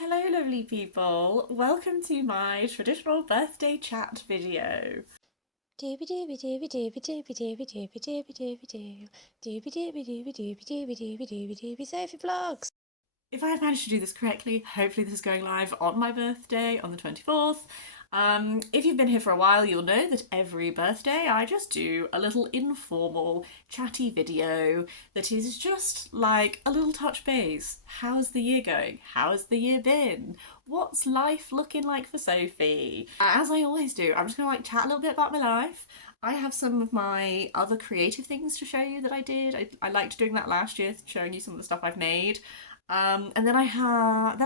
Hello lovely people, welcome to my traditional birthday chat video. Dooby dooby dooby dooby dooby dooby dooby dooby dooby doo. Dooby dooby dooby dooby dooby dooby dooby dooby Sophie Vlogs. If I have managed to do this correctly, hopefully this is going live on my birthday on the 24th. If you've been here for a while, you'll know that every birthday I just do a little informal, chatty video that is just like a little touch base. How's the year going? How's the year been? What's life looking like for Sophie? As I always do, I'm just gonna like chat a little bit about my life. I have some of my other creative things to show you that I did. I liked doing that last year, showing you some of the stuff I've made. And then then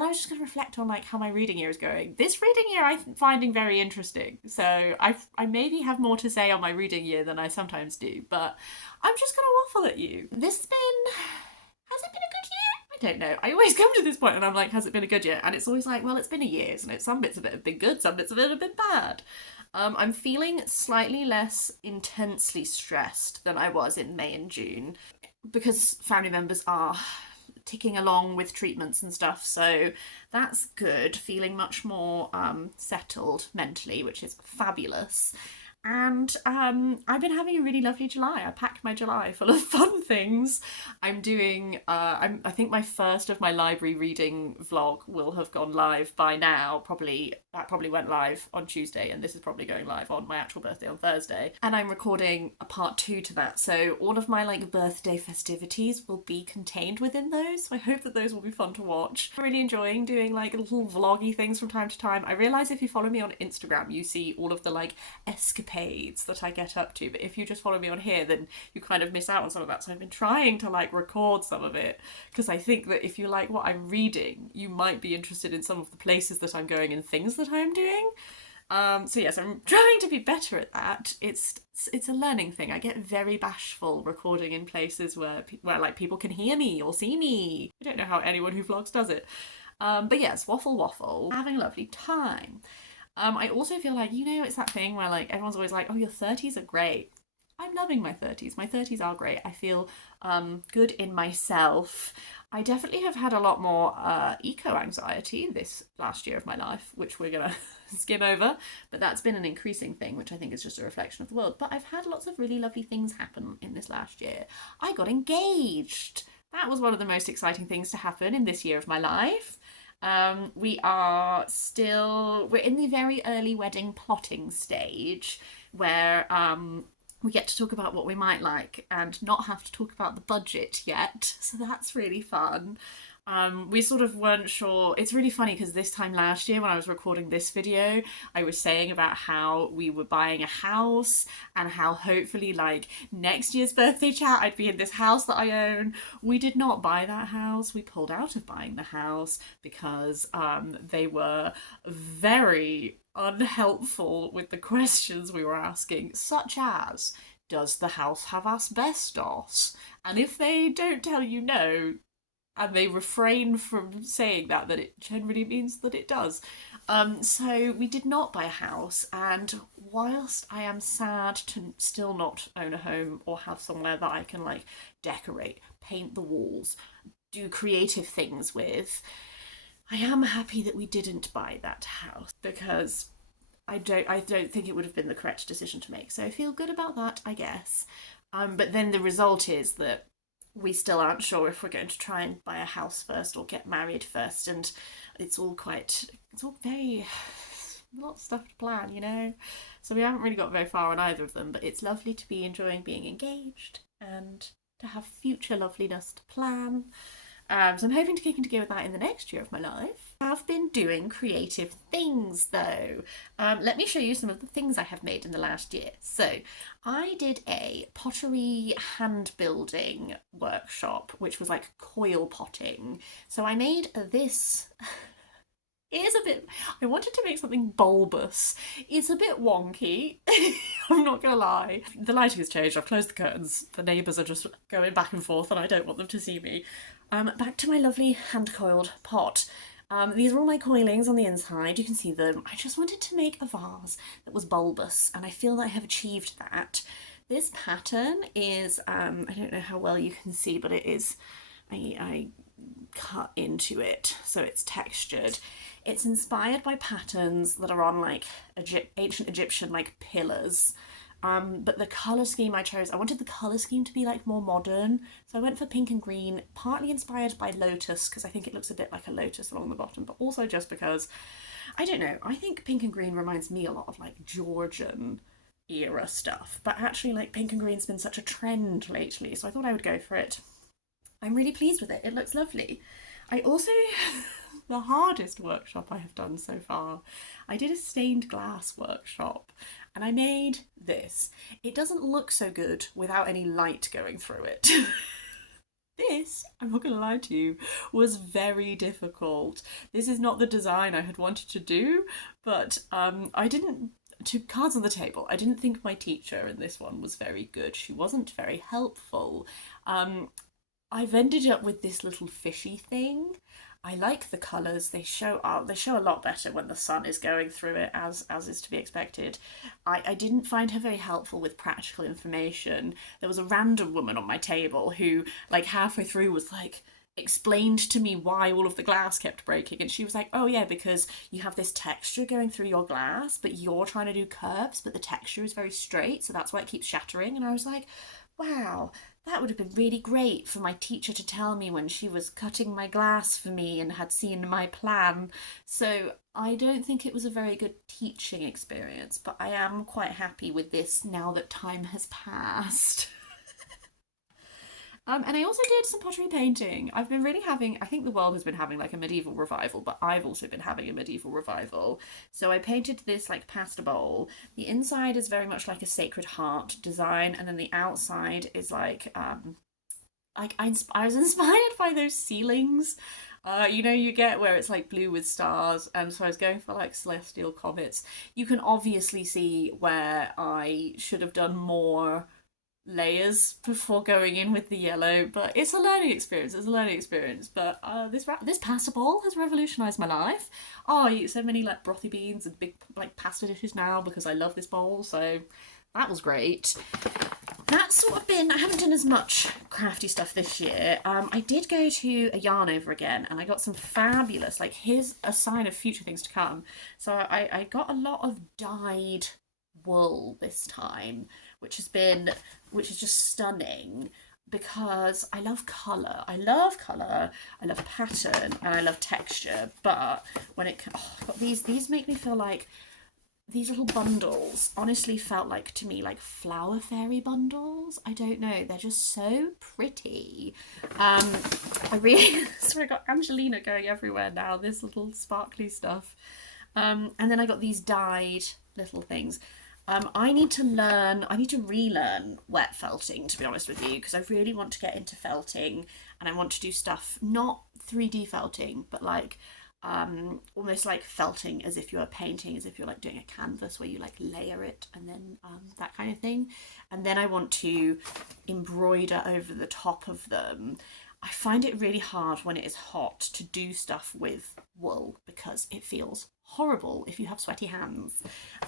I was just going to reflect on like how my reading year is going. This reading year I'm finding very interesting. So I maybe have more to say on my reading year than I sometimes do, but I'm just going to waffle at you. Has it been a good year? I don't know. I always come to this point and I'm like, has it been a good year? And it's always like, well, it's been a year, and some bits of it have been good, some bits of it have been bad. I'm feeling slightly less intensely stressed than I was in May and June because family members are ticking along with treatments and stuff, so that's good. Feeling much more settled mentally, which is fabulous. And I've been having a really lovely July. I packed my July full of fun things. I'm doing, I think my first of my library reading vlog will have gone live by now. That probably went live on Tuesday, and this is probably going live on my actual birthday on Thursday. And I'm recording a part 2 to that, so all of my like birthday festivities will be contained within those. So I hope that those will be fun to watch. I'm really enjoying doing like little vloggy things from time to time. I realise if you follow me on Instagram, you see all of the like escapades that I get up to, but if you just follow me on here, then you kind of miss out on some of that. So I've been trying to like record some of it because I think that if you like what I'm reading, you might be interested in some of the places that I'm going and things that I'm doing. So yes, I'm trying to be better at that. It's a learning thing. I get very bashful recording in places where like people can hear me or see me. I don't know how anyone who vlogs does it. But yes, waffle waffle, having a lovely time. I also feel like, it's that thing where like everyone's always like, oh, your 30s are great. I'm loving my 30s. My 30s are great. I feel good in myself. I definitely have had a lot more eco anxiety this last year of my life, which we're going to skim over. But that's been an increasing thing, which I think is just a reflection of the world. But I've had lots of really lovely things happen in this last year. I got engaged. That was one of the most exciting things to happen in this year of my life. We're in the very early wedding plotting stage where we get to talk about what we might like and not have to talk about the budget yet. So that's really fun. We sort of weren't sure. It's really funny because this time last year when I was recording this video, I was saying about how we were buying a house and how hopefully like next year's birthday chat I'd be in this house that I own. We did not buy that house. We pulled out of buying the house because they were very unhelpful with the questions we were asking, such as, does the house have asbestos? And if they don't tell you no, and they refrain from saying that it generally means that it does. So we did not buy a house, and whilst I am sad to still not own a home or have somewhere that I can like decorate, paint the walls, do creative things with, I am happy that we didn't buy that house because I don't think it would have been the correct decision to make. So I feel good about that, I guess. But then the result is that we still aren't sure if we're going to try and buy a house first or get married first, and it's all very a lot of stuff to plan. So we haven't really got very far on either of them, but it's lovely to be enjoying being engaged and to have future loveliness to plan. So I'm hoping to kick into gear with that in the next year of my life. I've been doing creative things though. Let me show you some of the things I have made in the last year. So I did a pottery hand building workshop, which was like coil potting. So I made this. I wanted to make something bulbous. It's a bit wonky, I'm not gonna lie. The lighting has changed, I've closed the curtains, the neighbours are just going back and forth and I don't want them to see me. Back to my lovely hand-coiled pot. These are all my coilings on the inside, you can see them. I just wanted to make a vase that was bulbous, and I feel that I have achieved that. This pattern is, I don't know how well you can see, but it is, I cut into it, so it's textured. It's inspired by patterns that are on like ancient Egyptian like pillars. But the colour scheme I chose, I wanted the colour scheme to be like more modern. So I went for pink and green, partly inspired by lotus, because I think it looks a bit like a lotus along the bottom, but also just because, I don't know, I think pink and green reminds me a lot of like Georgian era stuff. But actually, like, pink and green's been such a trend lately, so I thought I would go for it. I'm really pleased with it. It looks lovely. I also, the hardest workshop I have done so far, I did a stained glass workshop and I made this. It doesn't look so good without any light going through it. This, I'm not going to lie to you, was very difficult. This is not the design I had wanted to do, but I didn't, to cards on the table, I didn't think my teacher in this one was very good. She wasn't very helpful. I've ended up with this little fishy thing. I like the colours. They show up. They show a lot better when the sun is going through it, as is to be expected. I didn't find her very helpful with practical information. There was a random woman on my table who, like, halfway through was like, explained to me why all of the glass kept breaking, and she was like, oh yeah, because you have this texture going through your glass, but you're trying to do curves, but the texture is very straight, so that's why it keeps shattering. And I was like, wow, that would have been really great for my teacher to tell me when she was cutting my glass for me and had seen my plan. So I don't think it was a very good teaching experience, but I am quite happy with this now that time has passed. And I also did some pottery painting. I've been really having, I think the world has been having like a medieval revival, but I've also been having a medieval revival. So I painted this like pasta bowl. The inside is very much like a Sacred Heart design, and then the outside is like I was inspired by those ceilings. You know, you get where it's like blue with stars, and so I was going for like celestial comets. You can obviously see where I should have done more layers before going in with the yellow, but it's a learning experience. It's a learning experience. But this pasta bowl has revolutionised my life. Oh, I eat so many like brothy beans and big like pasta dishes now because I love this bowl. So that was great. That's sort of been, I haven't done as much crafty stuff this year. I did go to a yarn over again and I got some fabulous, like, here's a sign of future things to come. So I got a lot of dyed wool this time, which is just stunning because I love colour. I love pattern, and I love texture. But when it these make me feel like these little bundles honestly felt like to me like flower fairy bundles. I don't know, they're just so pretty. I really so I got Angelina going everywhere now, this little sparkly stuff. And then I got these dyed little things. I need to relearn wet felting, to be honest with you, because I really want to get into felting, and I want to do stuff, not 3D felting, but like almost like felting as if you're painting, as if you're like doing a canvas where you like layer it and then that kind of thing. And then I want to embroider over the top of them. I find it really hard when it is hot to do stuff with wool because it feels horrible if you have sweaty hands.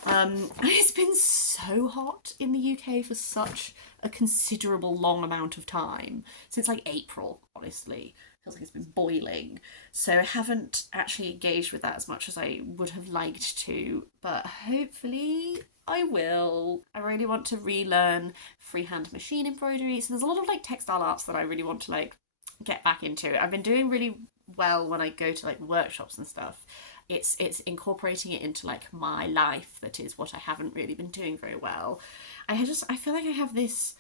And it's been so hot in the UK for such a considerable long amount of time, since like April, honestly. Feels like it's been boiling. So I haven't actually engaged with that as much as I would have liked to, but hopefully I will. I really want to relearn freehand machine embroidery. So there's a lot of like textile arts that I really want to like get back into. I've been doing really well when I go to like workshops and stuff. It's incorporating it into like my life that is what I haven't really been doing very well. I feel like I have this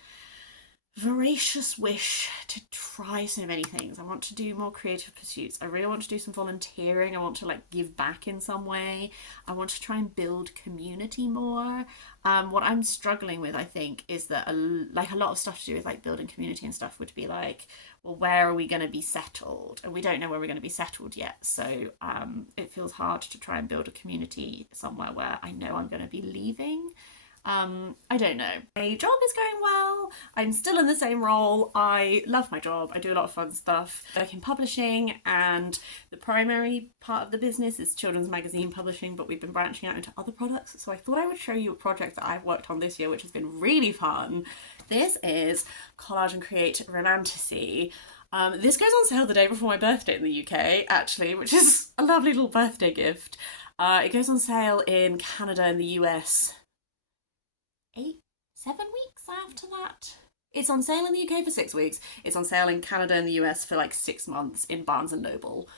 voracious wish to try so many things. I want to do more creative pursuits. I really want to do some volunteering. I want to like give back in some way. I want to try and build community more. What I'm struggling with, I think, is that a lot of stuff to do with like building community and stuff would be like, well, where are we going to be settled? And we don't know where we're going to be settled yet. So it feels hard to try and build a community somewhere where I know I'm going to be leaving. I don't know. My job is going well. I'm still in the same role. I love my job. I do a lot of fun stuff. I work in publishing, and the primary part of the business is children's magazine publishing, but we've been branching out into other products. So I thought I would show you a project that I've worked on this year, which has been really fun. This is Collage and Create Romantasy. This goes on sale the day before my birthday in the UK, actually, which is a lovely little birthday gift. It goes on sale in Canada and the US 7 weeks after that. It's on sale in the UK for 6 weeks. It's on sale in Canada and the US for like 6 months in Barnes and Noble.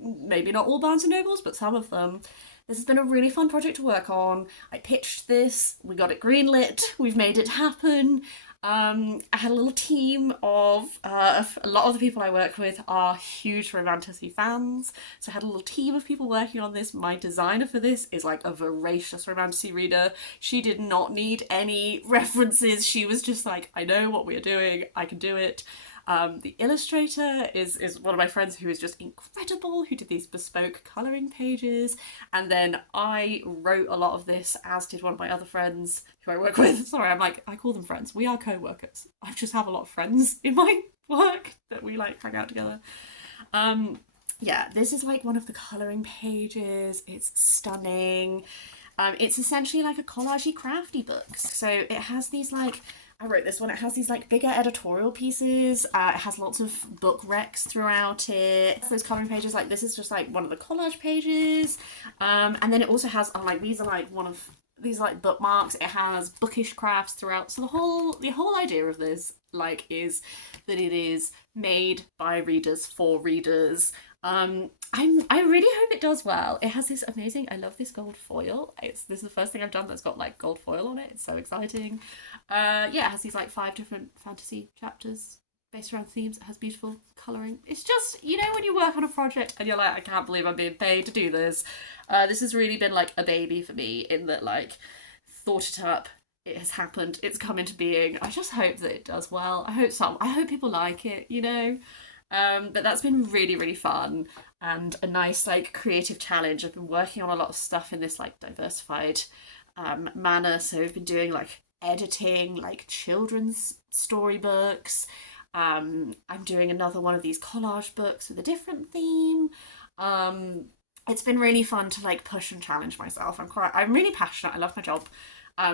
Maybe not all Barnes and Nobles, but some of them. This has been a really fun project to work on. I pitched this, we got it greenlit, we've made it happen. I had a little team of a lot of the people I work with are huge Romantasy fans, so I had a little team of people working on this. My designer for this is like a voracious Romantasy reader. She did not need any references. She was just like, I know what we're doing, I can do it. The illustrator is one of my friends who is just incredible, who did these bespoke colouring pages. And then I wrote a lot of this, as did one of my other friends who I work with. Sorry, I call them friends. We are co-workers. I just have a lot of friends in my work that we like hang out together. Yeah, this is like one of the colouring pages. It's stunning. It's essentially like a collagey crafty book. So it has these like, I wrote this one, it has these like bigger editorial pieces, it has lots of book recs throughout it. Those colouring pages, like this is just like one of the collage pages, and then it also has, like these are like one of these like bookmarks. It has bookish crafts throughout. So the whole idea of this like is that it is made by readers for readers. I really hope it does well. It has this amazing, I love this gold foil. This is the first thing I've done that's got like gold foil on it. It's so exciting. Yeah, it has these like 5 different fantasy chapters based around themes. It has beautiful colouring. It's just, you know, when you work on a project and you're like, I can't believe I'm being paid to do this. This has really been like a baby for me in that, like, thought it up. It has happened. It's come into being. I just hope that it does well. I hope people like it, you know. But that's been really, really fun and a nice like creative challenge. I've been working on a lot of stuff in this like diversified manner. So I've been doing like editing, like children's storybooks. I'm doing another one of these collage books with a different theme. It's been really fun to like push and challenge myself. I'm really passionate. I love my job.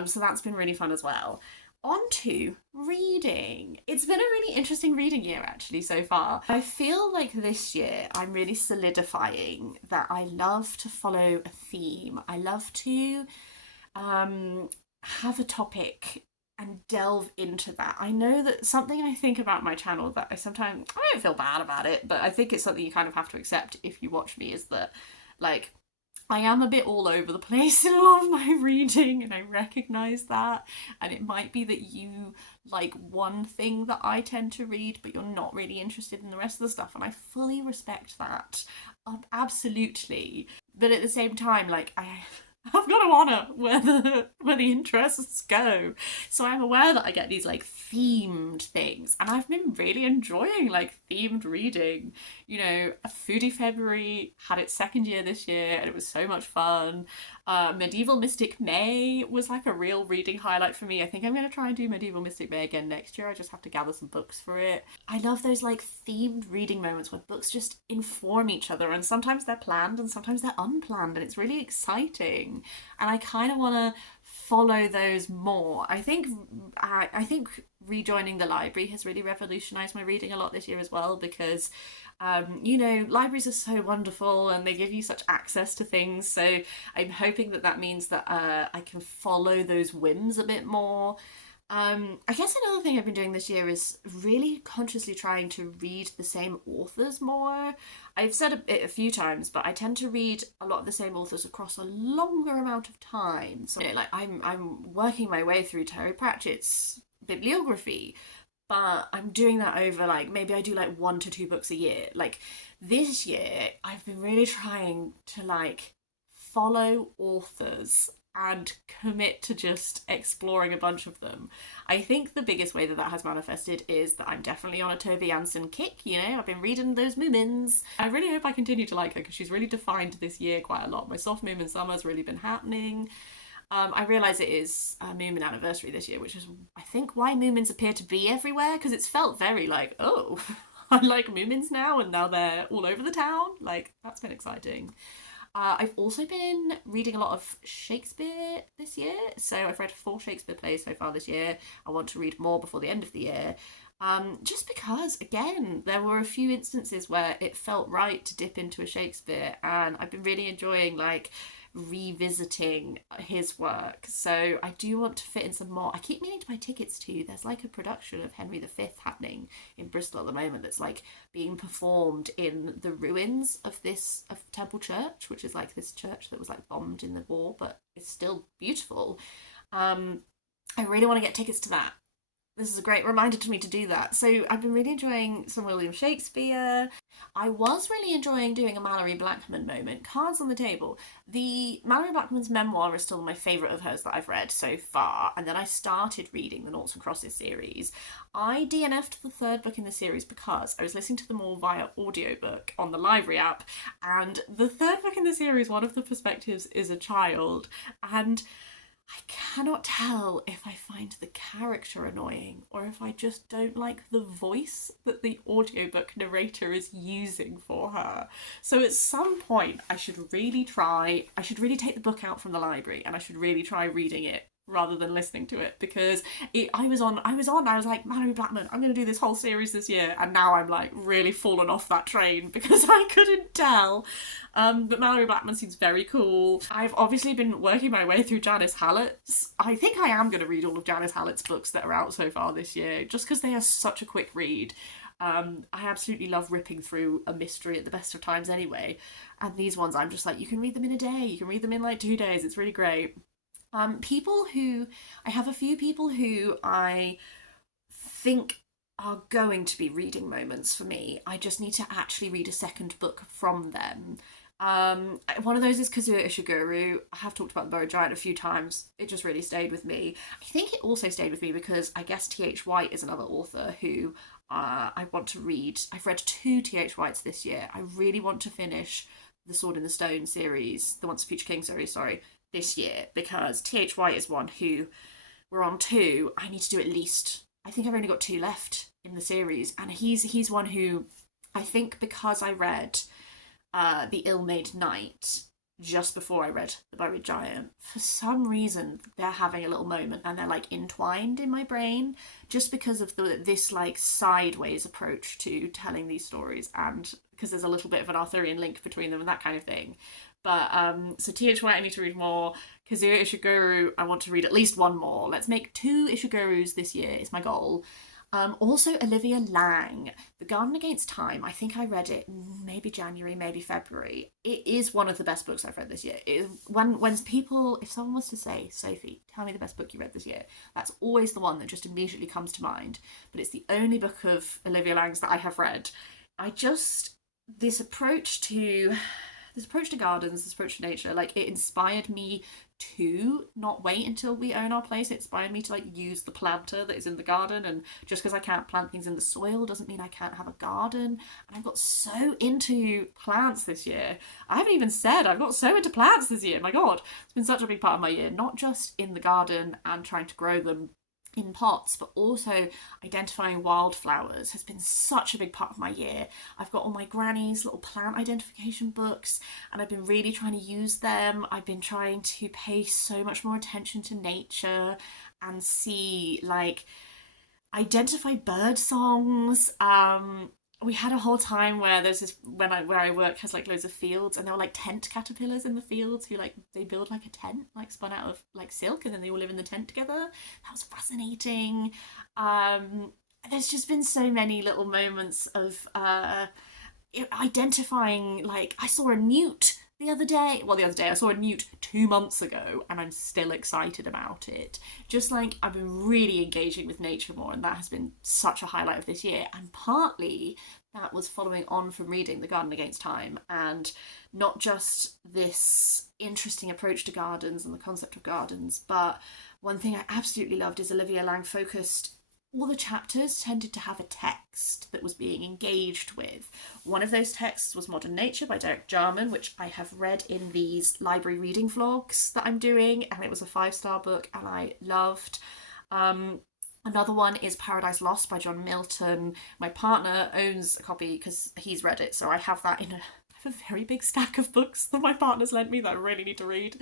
So that's been really fun as well. On to reading. It's been a really interesting reading year actually so far. I feel like this year I'm really solidifying that I love to follow a theme. I love to have a topic and delve into that. I know that something I think about my channel that I don't feel bad about it, but I think it's something you kind of have to accept if you watch me, is that like I am a bit all over the place in a lot of my reading, and I recognise that. And it might be that you like one thing that I tend to read, but you're not really interested in the rest of the stuff, and I fully respect that. Absolutely. But at the same time, like I've got to honour where the interests go. So I'm aware that I get these like themed things, and I've been really enjoying like themed reading. You know, Foodie February had its second year this year, and it was so much fun. Medieval Mystic May was like a real reading highlight for me. I think I'm going to try and do Medieval Mystic May again next year. I just have to gather some books for it. I love those like themed reading moments where books just inform each other, and sometimes they're planned and sometimes they're unplanned, and it's really exciting. And I kind of want to follow those more. I think rejoining the library has really revolutionized my reading a lot this year as well, because you know, libraries are so wonderful and they give you such access to things. So I'm hoping that means that I can follow those whims a bit more. I guess another thing I've been doing this year is really consciously trying to read the same authors more. I've said it a few times, but I tend to read a lot of the same authors across a longer amount of time. So, you know, like I'm working my way through Terry Pratchett's bibliography, but I'm doing that over like, maybe I do like 1 to 2 books a year. Like this year, I've been really trying to like follow authors and commit to just exploring a bunch of them. I think the biggest way that has manifested is that I'm definitely on a Toby Jansen kick. You know, I've been reading those Moomins. I really hope I continue to like her, because she's really defined this year quite a lot. My soft Moomin summer has really been happening. I realise it is a Moomin anniversary this year, which is, I think, why Moomins appear to be everywhere, because it's felt very like, oh, I like Moomins now, and now they're all over the town. Like, that's been exciting. I've also been reading a lot of Shakespeare this year. So I've read 4 Shakespeare plays so far this year. I want to read more before the end of the year. Just because, again, there were a few instances where it felt right to dip into a Shakespeare, and I've been really enjoying like revisiting his work. So I do want to fit in some more. I keep meaning to buy tickets to. There's like a production of Henry V happening in Bristol at the moment that's like being performed in the ruins of Temple Church, which is like this church that was like bombed in the war, but it's still beautiful. Um, I really want to get tickets to that. This is a great reminder to me to do that. So I've been really enjoying some William Shakespeare. I was really enjoying doing a Mallory Blackman moment. Cards on the table. The Mallory Blackman's memoir is still my favourite of hers that I've read so far. And then I started reading the Noughts and Crosses series. I DNF'd the third book in the series because I was listening to them all via audiobook on the library app. And the third book in the series, one of the perspectives is a child. And I cannot tell if I find the character annoying or if I just don't like the voice that the audiobook narrator is using for her. So at some point, I should really take the book out from the library and I should really try reading it rather than listening to it, because I was like, Mallory Blackman, I'm going to do this whole series this year, and now I'm like really fallen off that train because I couldn't tell. But Mallory Blackman seems very cool. I've obviously been working my way through Janice Hallett's. I think I am going to read all of Janice Hallett's books that are out so far this year, just because they are such a quick read. I absolutely love ripping through a mystery at the best of times anyway. And these ones, I'm just like, you can read them in a day, you can read them in like 2 days, it's really great. I have a few people who I think are going to be reading moments for me. I just need to actually read a second book from them. One of those is Kazuo Ishiguro. I have talked about The Buried Giant a few times. It just really stayed with me. I think it also stayed with me because I guess T.H. White is another author who I want to read. I've read 2 T.H. Whites this year. I really want to finish the Sword in the Stone series, the Once a Future King series, sorry, this year, because T.H. White is one who we're on 2. I need to do at least, I think I've only got 2 left in the series, and he's one who I think, because I read The Ill-Made Knight just before I read The Buried Giant, for some reason they're having a little moment and they're like entwined in my brain just because of this like sideways approach to telling these stories, and because there's a little bit of an Arthurian link between them and that kind of thing. But so T.H. White I need to read more. Kazuo Ishiguro I want to read at least one more. Let's make 2 Ishigurus this year is my goal. Also Olivia Laing, The Garden Against Time. I think I read it maybe January, maybe February. It is one of the best books I've read this year. If someone was to say, Sophie, tell me the best book you read this year, that's always the one that just immediately comes to mind. But it's the only book of Olivia Laing's that I have read. This approach to gardens, this approach to nature, like it inspired me to not wait until we own our place. It inspired me to like use the planter that is in the garden, and just because I can't plant things in the soil doesn't mean I can't have a garden. And I've got so into plants this year. I haven't even said I've got so into plants this year. My god, it's been such a big part of my year, not just in the garden and trying to grow them in pots, but also identifying wildflowers has been such a big part of my year. I've got all my granny's little plant identification books and I've been really trying to use them. I've been trying to pay so much more attention to nature and see, like, identify bird songs. We had a whole time where there's this where I work has like loads of fields, and there were like tent caterpillars in the fields who like they build like a tent like spun out of like silk, and then they all live in the tent together. That was fascinating. There's just been so many little moments of identifying, like I saw a newt the other day. Well, the other day I saw a newt 2 months ago and I'm still excited about it. Just like I've been really engaging with nature more, and that has been such a highlight of this year. And partly that was following on from reading The Garden Against Time, and not just this interesting approach to gardens and the concept of gardens, but one thing I absolutely loved is Olivia Laing focused, all the chapters tended to have a text that was being engaged with. One of those texts was Modern Nature by Derek Jarman, which I have read in these library reading vlogs that I'm doing, and it was a 5-star book and I loved. Another one is Paradise Lost by John Milton. My partner owns a copy because he's read it, so I have that in a very big stack of books that my partner's lent me that I really need to read.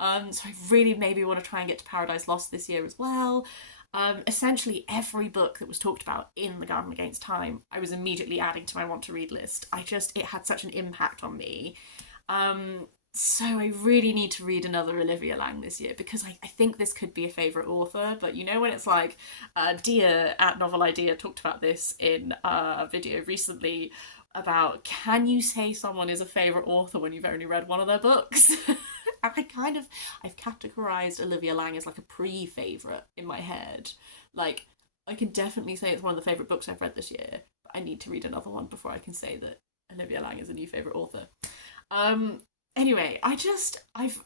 So I really maybe want to try and get to Paradise Lost this year as well. Essentially every book that was talked about in The Garden Against Time, I was immediately adding to my want to read list. It had such an impact on me. So I really need to read another Olivia Laing this year, because I think this could be a favourite author. But you know when it's like, Dia at Novel Idea talked about this in a video recently about, can you say someone is a favourite author when you've only read one of their books? I've categorised Olivia Laing as like a pre-favourite in my head. Like, I can definitely say it's one of the favourite books I've read this year, but I need to read another one before I can say that Olivia Laing is a new favourite author. Anyway, I've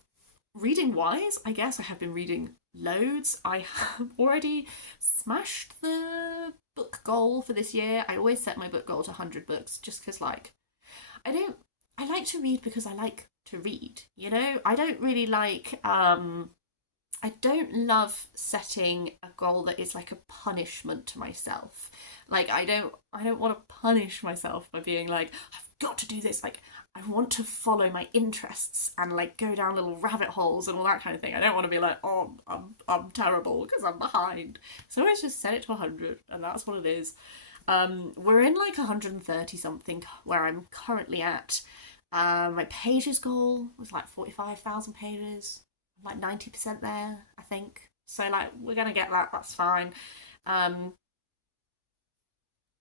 reading wise, I guess I have been reading loads. I have already smashed the book goal for this year. I always set my book goal to 100 books just because, like, I like to read because I like to read, you know? I don't really like, I don't love setting a goal that is like a punishment to myself. Like, I don't want to punish myself by being like, I've got to do this. Like, I want to follow my interests and like go down little rabbit holes and all that kind of thing. I don't want to be like, oh, I'm terrible because I'm behind. So I always just set it to 100, and that's what it is. We're in like 130 something where I'm currently at. My pages goal was like 45,000 pages. I'm like 90% there, I think. So like we're gonna get that. That's fine.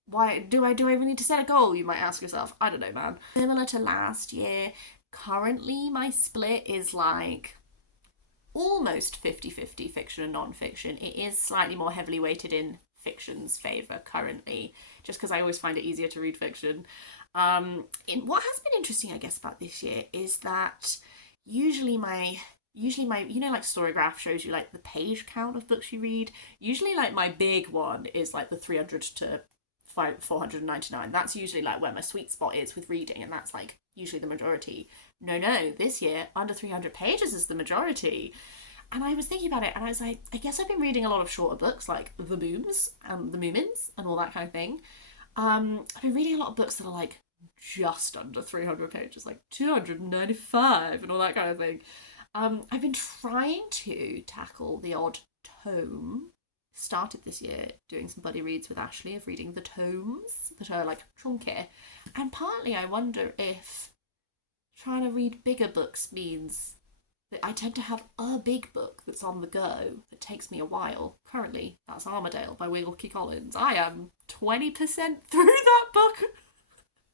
Why do I even need to set a goal? You might ask yourself. I don't know, man. Similar to last year, currently my split is like almost 50-50 fiction and non-fiction. It is slightly more heavily weighted in fiction's favour currently, just because I always find it easier to read fiction. What has been interesting, I guess, about this year is that usually my you know, like Storygraph shows you like the page count of books you read. Usually like my big one is like the 300 to 499. That's usually like where my sweet spot is with reading, and that's like usually the majority. No, this year under 300 pages is the majority. And I was thinking about it, and I was like, I guess I've been reading a lot of shorter books like The Booms and The Moomins and all that kind of thing. I've been reading a lot of books that are like just under 300 pages, like 295 and all that kind of thing. I've been trying to tackle the odd tome. Started this year doing some buddy reads with Ashley of reading the tomes that are like chunky. And partly I wonder if trying to read bigger books means that I tend to have a big book that's on the go that takes me a while. Currently, that's Armadale by Wilkie Collins. I am 20% through that book.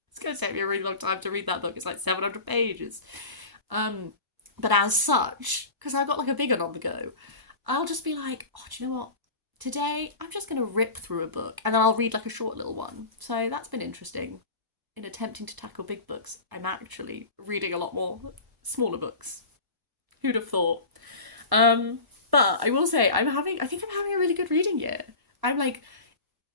It's going to take me a really long time to read that book. It's like 700 pages. But as such, because I've got like a big one on the go, I'll just be like, oh, do you know what? Today, I'm just going to rip through a book and then I'll read like a short little one. So that's been interesting. In attempting to tackle big books, I'm actually reading a lot more smaller books. Who'd have thought? But I will say, I think I'm having a really good reading year. I'm like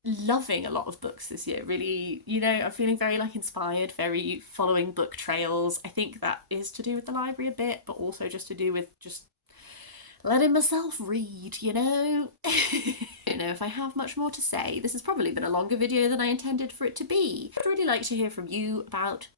loving a lot of books this year. Really, you know, I'm feeling very like inspired, very following book trails. I think that is to do with the library a bit, but also just to do with just letting myself read, you know? I don't know if I have much more to say. This has probably been a longer video than I intended for it to be. I'd really like to hear from you about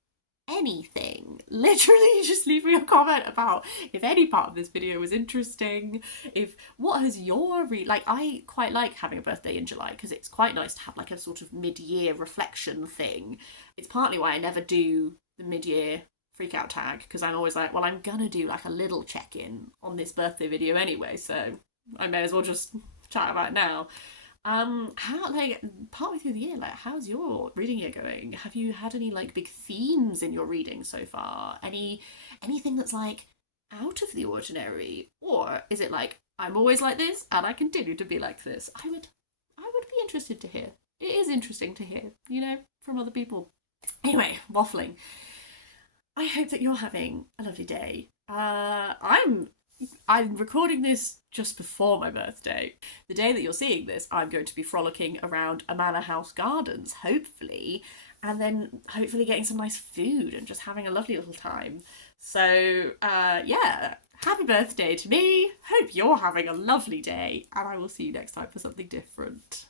anything. Literally just leave me a comment about if any part of this video was interesting, if what has your like, I quite like having a birthday in July because it's quite nice to have like a sort of mid-year reflection thing. It's partly why I never do the mid-year freak out tag, because I'm always like, well, I'm gonna do like a little check-in on this birthday video anyway, so I may as well just chat about it now. How, like, partway through the year, like, how's your reading year going? Have you had any like big themes in your reading so far? Anything that's like out of the ordinary, or is it like I'm always like this and I continue to be like this? I would be interested to hear. It is interesting to hear, you know, from other people. Anyway, waffling. I hope that you're having a lovely day. I'm recording this just before my birthday. The day that you're seeing this, I'm going to be frolicking around a manor house gardens, hopefully, and then hopefully getting some nice food and just having a lovely little time. So, yeah, happy birthday to me. Hope you're having a lovely day, and I will see you next time for something different.